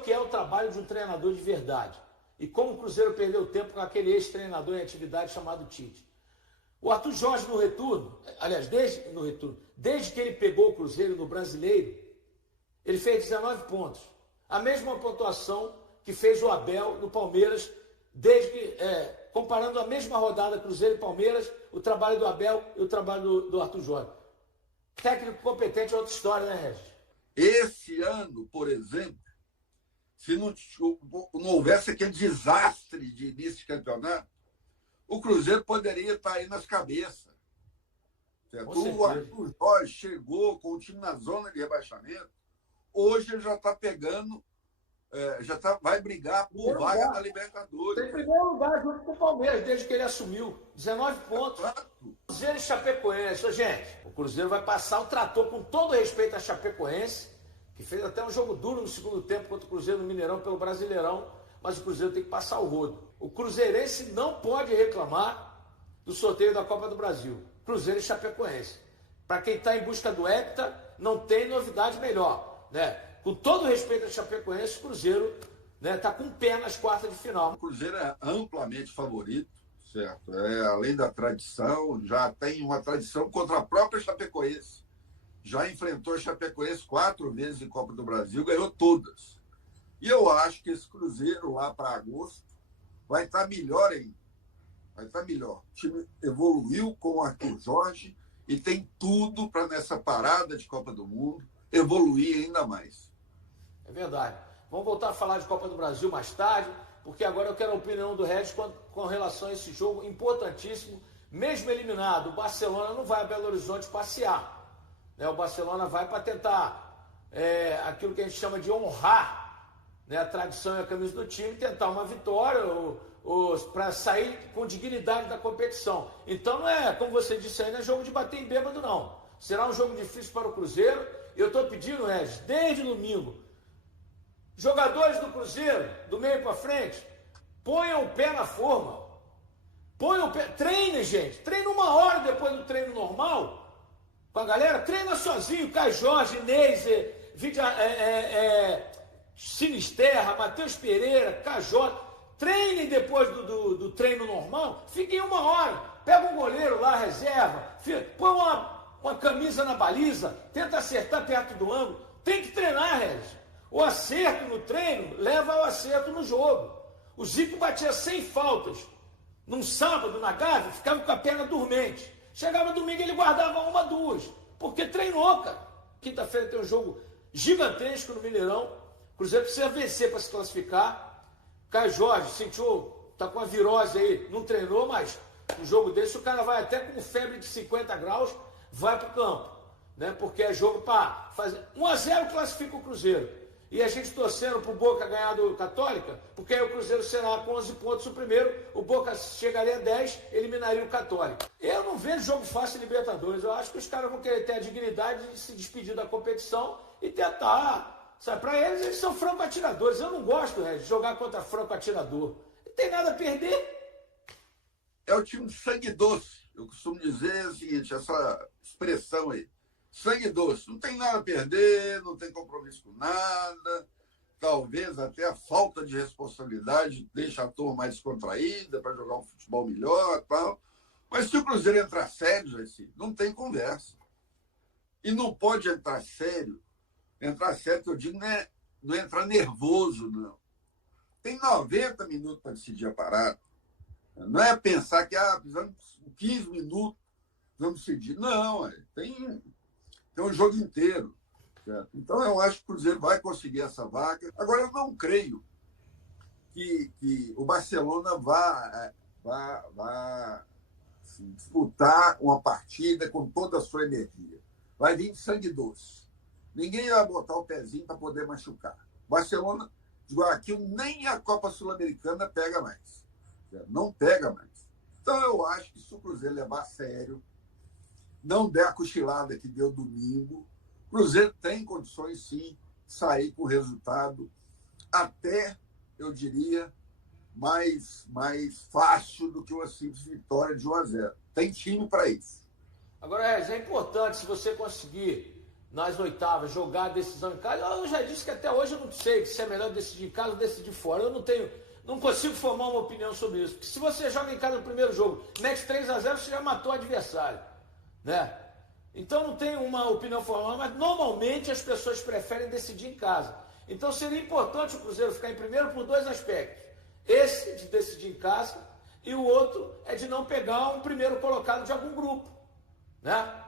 o que é o trabalho de um treinador de verdade. E como o Cruzeiro perdeu tempo com aquele ex-treinador em atividade chamado Tite. O Arthur Jorge no retorno, aliás, desde que ele pegou o Cruzeiro no Brasileiro, ele fez 19 pontos. A mesma pontuação que fez o Abel no Palmeiras, comparando a mesma rodada Cruzeiro e Palmeiras, o trabalho do Abel e o trabalho do Arthur Jorge. Técnico competente é outra história, né, Regis? Esse ano, por exemplo, se não houvesse aquele desastre de início de campeonato, o Cruzeiro poderia estar aí nas cabeças. O Arthur Jorge chegou com o time na zona de rebaixamento, hoje ele já está pegando, vai brigar por vaga na Libertadores. Tem primeiro lugar junto com o Palmeiras, desde que ele assumiu. 19 pontos. Cruzeiro e Chapecoense. Gente, o Cruzeiro vai passar o trator com todo respeito a Chapecoense, que fez até um jogo duro no segundo tempo contra o Cruzeiro no Mineirão pelo Brasileirão, mas o Cruzeiro tem que passar o rodo. O cruzeirense não pode reclamar do sorteio da Copa do Brasil. Cruzeiro e Chapecoense. Para quem está em busca do hepta, não tem novidade melhor, né? Com todo respeito a Chapecoense, o Cruzeiro está com o pé nas quartas de final. O Cruzeiro é amplamente favorito, certo? Além da tradição, já tem uma tradição contra a própria Chapecoense. Já enfrentou a Chapecoense 4 vezes em Copa do Brasil, ganhou todas. E eu acho que esse Cruzeiro lá para agosto vai estar melhor ainda. Vai estar melhor. O time evoluiu com o Arthur Jorge e tem tudo para, nessa parada de Copa do Mundo, evoluir ainda mais. É verdade. Vamos voltar a falar de Copa do Brasil mais tarde, porque agora eu quero a opinião do Regis com relação a esse jogo importantíssimo. Mesmo eliminado, o Barcelona não vai a Belo Horizonte passear. O Barcelona vai para tentar aquilo que a gente chama de honrar, a tradição e a camisa do time, tentar uma vitória para sair com dignidade da competição. Então não é, como você disse aí, não é jogo de bater em bêbado, não. Será um jogo difícil para o Cruzeiro. Eu estou pedindo, Regis, desde domingo, jogadores do Cruzeiro, do meio para frente, ponham o pé na forma. Treinem, gente. Treinem 1 hora depois do treino normal com a galera. Treina sozinho. Caio Jorge, Inês, Sinisterra, Matheus Pereira, Cajota. Treinem depois do treino normal. Fiquem 1 hora. Pega um goleiro lá, reserva. Põe uma camisa na baliza. Tenta acertar perto do ângulo. Tem que treinar, Regis. O acerto no treino leva ao acerto no jogo. O Zico batia 100 faltas num sábado na Gávea, ficava com a perna dormente. Chegava domingo ele guardava 1, 2, porque treinou, cara. Quinta-feira tem um jogo gigantesco no Mineirão. O Cruzeiro precisa vencer para se classificar. Caio Jorge tá com a virose aí, não treinou, mas um jogo desse o cara vai até com febre de 50 graus, vai para o campo, porque é jogo para fazer. 1-0 classifica o Cruzeiro. E a gente torcendo para o Boca ganhar do Católica, porque aí o Cruzeiro será com 11 pontos o primeiro, o Boca chegaria a 10, eliminaria o Católica. Eu não vejo jogo fácil em Libertadores. Eu acho que os caras vão querer ter a dignidade de se despedir da competição e tentar. Sabe, para eles são franco-atiradores. Eu não gosto de jogar contra franco-atirador. Não tem nada a perder. É o time de sangue doce. Eu costumo dizer o seguinte, essa expressão aí. Sangue doce, não tem nada a perder, não tem compromisso com nada, talvez até a falta de responsabilidade deixa a turma mais descontraída para jogar um futebol melhor e tal. Mas se o Cruzeiro entrar sério, não tem conversa. E não pode entrar sério que eu digo, não é entrar nervoso, não. Tem 90 minutos para decidir a parada. Não é pensar que precisamos de 15 minutos, vamos decidir. Não, tem um jogo inteiro. Certo? Então, eu acho que o Cruzeiro vai conseguir essa vaga. Agora, eu não creio que o Barcelona vá assim, disputar uma partida com toda a sua energia. Vai vir de sangue doce. Ninguém vai botar o pezinho para poder machucar. O Barcelona, de Guayaquil, nem a Copa Sul-Americana pega mais. Certo? Não pega mais. Então, eu acho que se o Cruzeiro levar a sério, não der a cochilada que deu domingo, o Cruzeiro tem condições, sim, de sair com o resultado até, eu diria, mais fácil do que uma simples vitória de 1-0. Tem time para isso. Agora, é importante, se você conseguir nas oitavas, jogar a decisão em casa. Eu já disse que até hoje eu não sei se é melhor decidir em casa ou decidir fora. Eu não consigo formar uma opinião sobre isso. Porque se você joga em casa no primeiro jogo, mete 3-0, você já matou o adversário, né? Então não tenho uma opinião formada, mas normalmente as pessoas preferem decidir em casa. Então seria importante o Cruzeiro ficar em primeiro por dois aspectos. Esse de decidir em casa e o outro é de não pegar um primeiro colocado de algum grupo, né?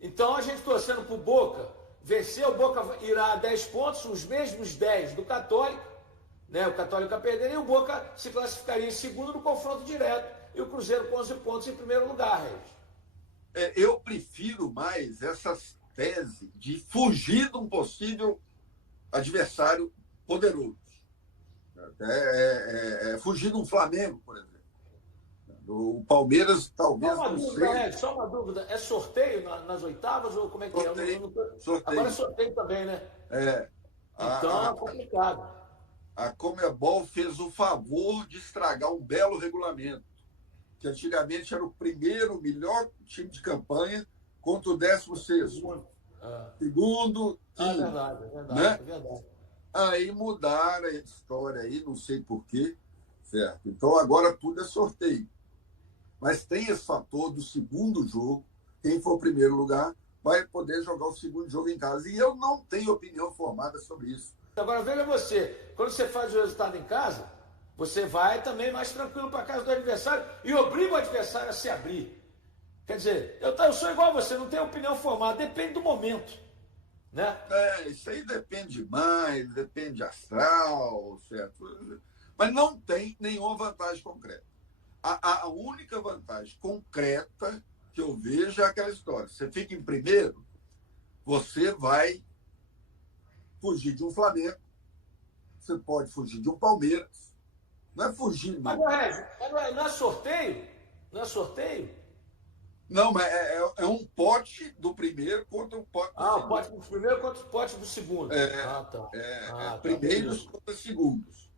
Então a gente torcendo para o Boca vencer, o Boca irá a 10 pontos, os mesmos 10 do Católico, né? O Católico a perder, e o Boca se classificaria em segundo no confronto direto e o Cruzeiro com 11 pontos em primeiro lugar, Regis. Eu prefiro mais essas teses de fugir de um possível adversário poderoso. Fugir de um Flamengo, por exemplo. O Palmeiras talvez Só uma não dúvida, seja. Ed, só uma dúvida. É sorteio nas oitavas ou como é que Sorteio, é? sorteio. Agora é sorteio também, né? É, Então é complicado. a Conmebol fez o favor de estragar um belo regulamento, que antigamente era o primeiro melhor time de campanha contra o 16º. Segundo, É verdade, né? é verdade. Aí mudaram a história aí, não sei porquê, certo? Então agora tudo é sorteio. Mas tem esse fator do segundo jogo, quem for o primeiro lugar vai poder jogar o segundo jogo em casa. E eu não tenho opinião formada sobre isso. Agora veja você, quando você faz o resultado em casa, você vai também mais tranquilo para casa do adversário e obriga o adversário a se abrir. Quer dizer, eu sou igual a você, não tenho opinião formada, depende do momento, né? Isso aí depende demais, depende astral, certo? Mas não tem nenhuma vantagem concreta. A única vantagem concreta que eu vejo é aquela história. Você fica em primeiro, você vai fugir de um Flamengo, você pode fugir de um Palmeiras. Não é fugir, não. Mas não é sorteio? Não é sorteio? Não, mas é um pote do primeiro contra o pote do segundo. O pote do primeiro contra o pote do segundo. Primeiros contra segundos.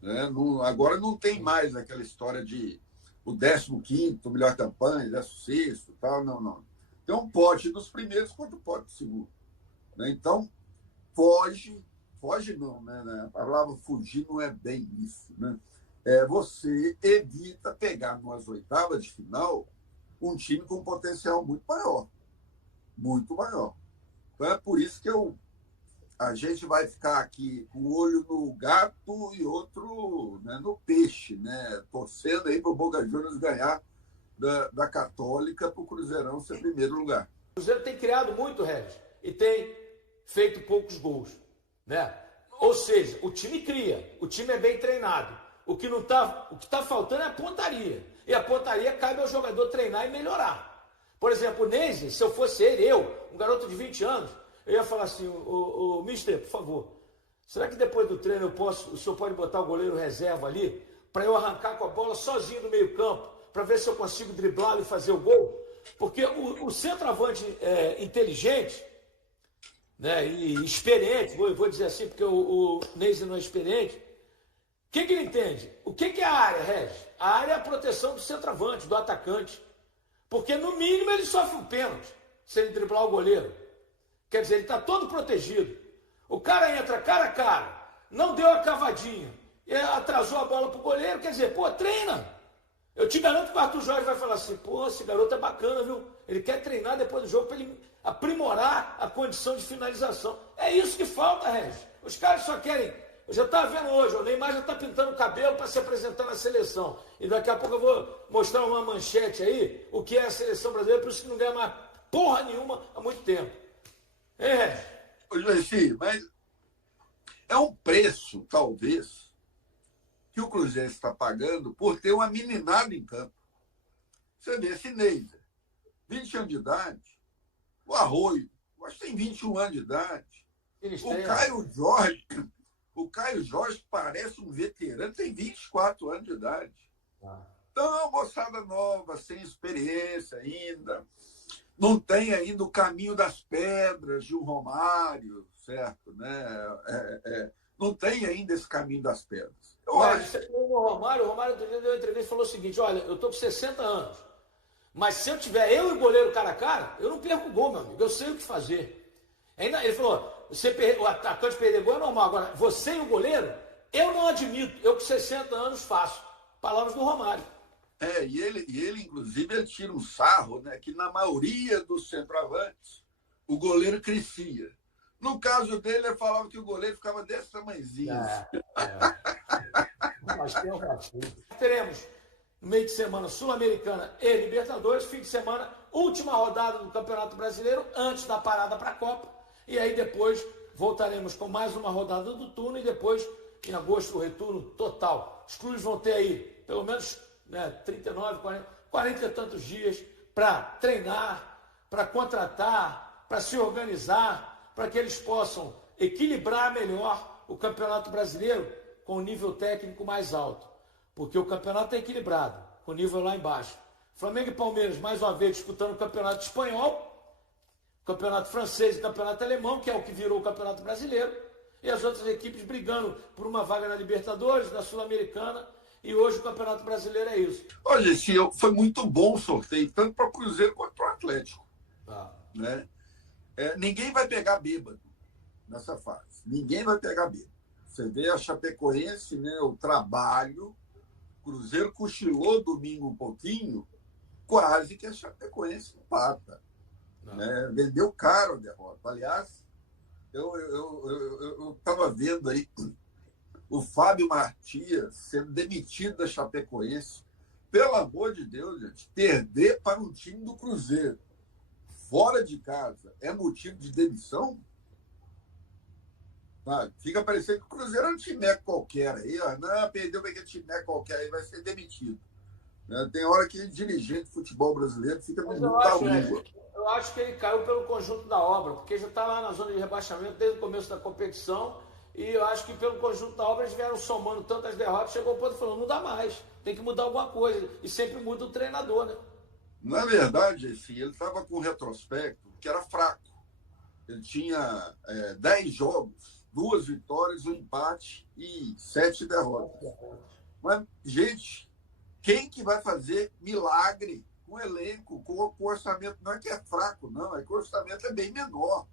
Né? Agora não tem mais aquela história de o 15º, melhor campanha, 16º, tal, não. Tem um pote dos primeiros contra o pote do segundo. Né? Então, foge não, né? A palavra fugir não é bem isso. Né? Você evita pegar numas oitavas de final um time com um potencial muito maior. Muito maior. Então é por isso que a gente vai ficar aqui com um olho no gato e outro, né, no peixe, né? Torcendo aí para o Boca Juniors ganhar da Católica para o Cruzeirão ser primeiro lugar. O Cruzeiro tem criado muito, Regis, e tem feito poucos gols, né? Ou seja, o time cria, o time é bem treinado. O que está faltando é a pontaria. E a pontaria cabe ao jogador treinar e melhorar. Por exemplo, o Neise, se eu fosse ele, um garoto de 20 anos, eu ia falar assim, o mister, por favor, será que depois do treino o senhor pode botar o goleiro reserva ali, para eu arrancar com a bola sozinho no meio campo, para ver se eu consigo driblá-lo e fazer o gol? Porque o centroavante inteligente, né, e experiente, vou dizer assim, porque o Neise não é experiente, o que ele entende? O que é a área, Regis? A área é a proteção do centroavante, do atacante. Porque, no mínimo, ele sofre um pênalti se ele driblar o goleiro. Quer dizer, ele está todo protegido. O cara entra cara a cara, não deu a cavadinha, atrasou a bola para o goleiro, quer dizer, treina. Eu te garanto que o Arthur Jorge vai falar assim, esse garoto é bacana, viu? Ele quer treinar depois do jogo para ele aprimorar a condição de finalização. É isso que falta, Regis. Os caras só querem... Eu já estava vendo hoje, o Neymar já está pintando o cabelo para se apresentar na seleção. E daqui a pouco eu vou mostrar uma manchete aí, o que é a seleção brasileira, por isso que não ganha mais porra nenhuma há muito tempo. Hein, Sim, mas é um preço, talvez, que o Cruzeiro está pagando por ter uma meninada em campo. Você vê esse Neide, 20 anos de idade, o Arroio, acho que tem 21 anos de idade. O Caio Jorge parece um veterano, tem 24 anos de idade. Então, é uma moçada nova, sem experiência ainda. Não tem ainda o caminho das pedras de um Romário, certo? Né? Não tem ainda esse caminho das pedras. O Romário deu uma entrevista e falou o seguinte, olha, eu estou com 60 anos, mas se eu tiver eu e o goleiro cara a cara, eu não perco o gol, meu amigo, eu sei o que fazer. Ainda, ele falou, o atacante perder gol é normal. Agora, você e o goleiro, eu não admito. Eu com 60 anos faço. Palavras do Romário. E ele, inclusive, ele tira um sarro, né, que na maioria dos centroavantes, o goleiro crescia. No caso dele, ele falava que o goleiro ficava desse tamanhozinho. Teremos no meio de semana Sul-Americana e Libertadores, fim de semana, última rodada do Campeonato Brasileiro, antes da parada para a Copa. E aí depois voltaremos com mais uma rodada do turno e depois, em agosto, o retorno total. Os clubes vão ter aí pelo menos 39, 40 e tantos dias para treinar, para contratar, para se organizar, para que eles possam equilibrar melhor o Campeonato Brasileiro com um nível técnico mais alto. Porque o campeonato é equilibrado, com o nível lá embaixo. Flamengo e Palmeiras, mais uma vez, disputando o Campeonato Espanhol, o Campeonato Francês e o Campeonato Alemão, que é o que virou o Campeonato Brasileiro, e as outras equipes brigando por uma vaga na Libertadores, na Sul-Americana, e hoje o Campeonato Brasileiro é isso. Olha, foi muito bom o sorteio, tanto para o Cruzeiro quanto para o Atlético. Né? Ninguém vai pegar bêbado nessa fase. Ninguém vai pegar bêbado. Você vê a Chapecoense, né, o trabalho. O Cruzeiro cochilou domingo um pouquinho, quase que a Chapecoense empata. Né? Vendeu caro a derrota. Aliás, eu estava vendo aí o Fábio Martins sendo demitido da Chapecoense. Pelo amor de Deus, gente, perder para um time do Cruzeiro fora de casa é motivo de demissão? Fica parecendo que o Cruzeiro é um time qualquer aí, não, perdeu para aquele time qualquer aí, vai ser demitido. Tem hora que dirigente de futebol brasileiro fica muito da língua. Eu acho que ele caiu pelo conjunto da obra, porque já está lá na zona de rebaixamento desde o começo da competição, e eu acho que pelo conjunto da obra eles vieram somando tantas derrotas, chegou o ponto e falou, não dá mais, tem que mudar alguma coisa, e sempre muda o treinador, né? Na verdade, assim, ele estava com um retrospecto que era fraco. Ele tinha 10 jogos, 2 vitórias, 1 empate e 7 derrotas. Mas, gente, quem que vai fazer milagre com o elenco, com o orçamento? Não é que é fraco, não, é que o orçamento é bem menor.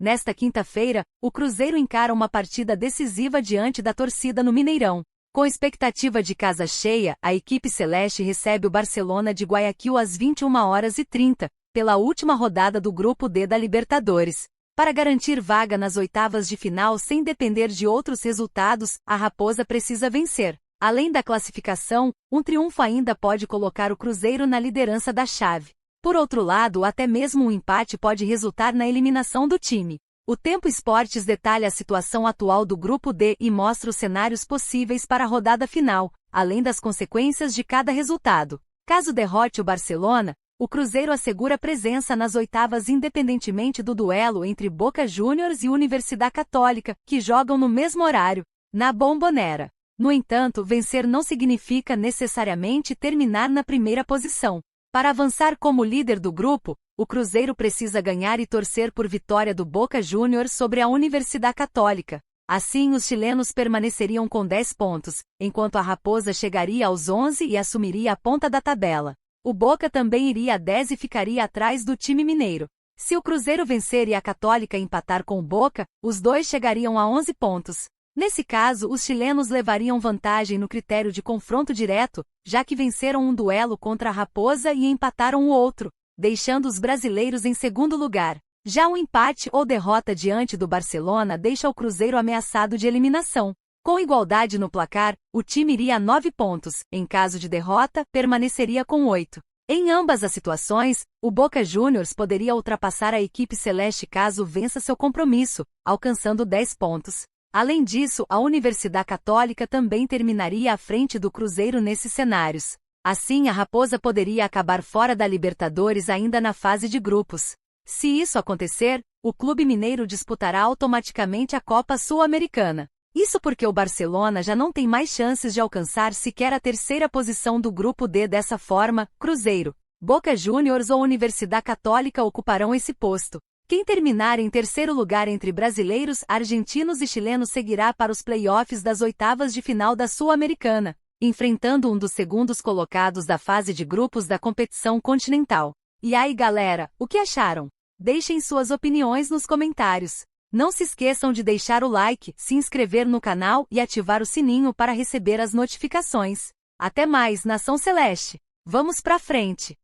Nesta quinta-feira, o Cruzeiro encara uma partida decisiva diante da torcida no Mineirão. Com expectativa de casa cheia, a equipe celeste recebe o Barcelona de Guayaquil às 21h30, pela última rodada do Grupo D da Libertadores. Para garantir vaga nas oitavas de final sem depender de outros resultados, a Raposa precisa vencer. Além da classificação, um triunfo ainda pode colocar o Cruzeiro na liderança da chave. Por outro lado, até mesmo um empate pode resultar na eliminação do time. O Tempo Esportes detalha a situação atual do Grupo D e mostra os cenários possíveis para a rodada final, além das consequências de cada resultado. Caso derrote o Barcelona, o Cruzeiro assegura presença nas oitavas independentemente do duelo entre Boca Juniors e Universidade Católica, que jogam no mesmo horário, na Bombonera. No entanto, vencer não significa necessariamente terminar na primeira posição. Para avançar como líder do grupo, o Cruzeiro precisa ganhar e torcer por vitória do Boca Juniors sobre a Universidade Católica. Assim, os chilenos permaneceriam com 10 pontos, enquanto a Raposa chegaria aos 11 e assumiria a ponta da tabela. O Boca também iria a 10 e ficaria atrás do time mineiro. Se o Cruzeiro vencer e a Católica empatar com o Boca, os dois chegariam a 11 pontos. Nesse caso, os chilenos levariam vantagem no critério de confronto direto, já que venceram um duelo contra a Raposa e empataram o outro, deixando os brasileiros em segundo lugar. Já um empate ou derrota diante do Barcelona deixa o Cruzeiro ameaçado de eliminação. Com igualdade no placar, o time iria a 9 pontos, em caso de derrota, permaneceria com 8. Em ambas as situações, o Boca Juniors poderia ultrapassar a equipe celeste caso vença seu compromisso, alcançando 10 pontos. Além disso, a Universidade Católica também terminaria à frente do Cruzeiro nesses cenários. Assim, a Raposa poderia acabar fora da Libertadores ainda na fase de grupos. Se isso acontecer, o clube mineiro disputará automaticamente a Copa Sul-Americana. Isso porque o Barcelona já não tem mais chances de alcançar sequer a terceira posição do Grupo D dessa forma. Cruzeiro, Boca Juniors ou Universidade Católica ocuparão esse posto. Quem terminar em terceiro lugar entre brasileiros, argentinos e chilenos seguirá para os playoffs das oitavas de final da Sul-Americana, enfrentando um dos segundos colocados da fase de grupos da competição continental. E aí galera, o que acharam? Deixem suas opiniões nos comentários. Não se esqueçam de deixar o like, se inscrever no canal e ativar o sininho para receber as notificações. Até mais, Nação Celeste! Vamos pra frente!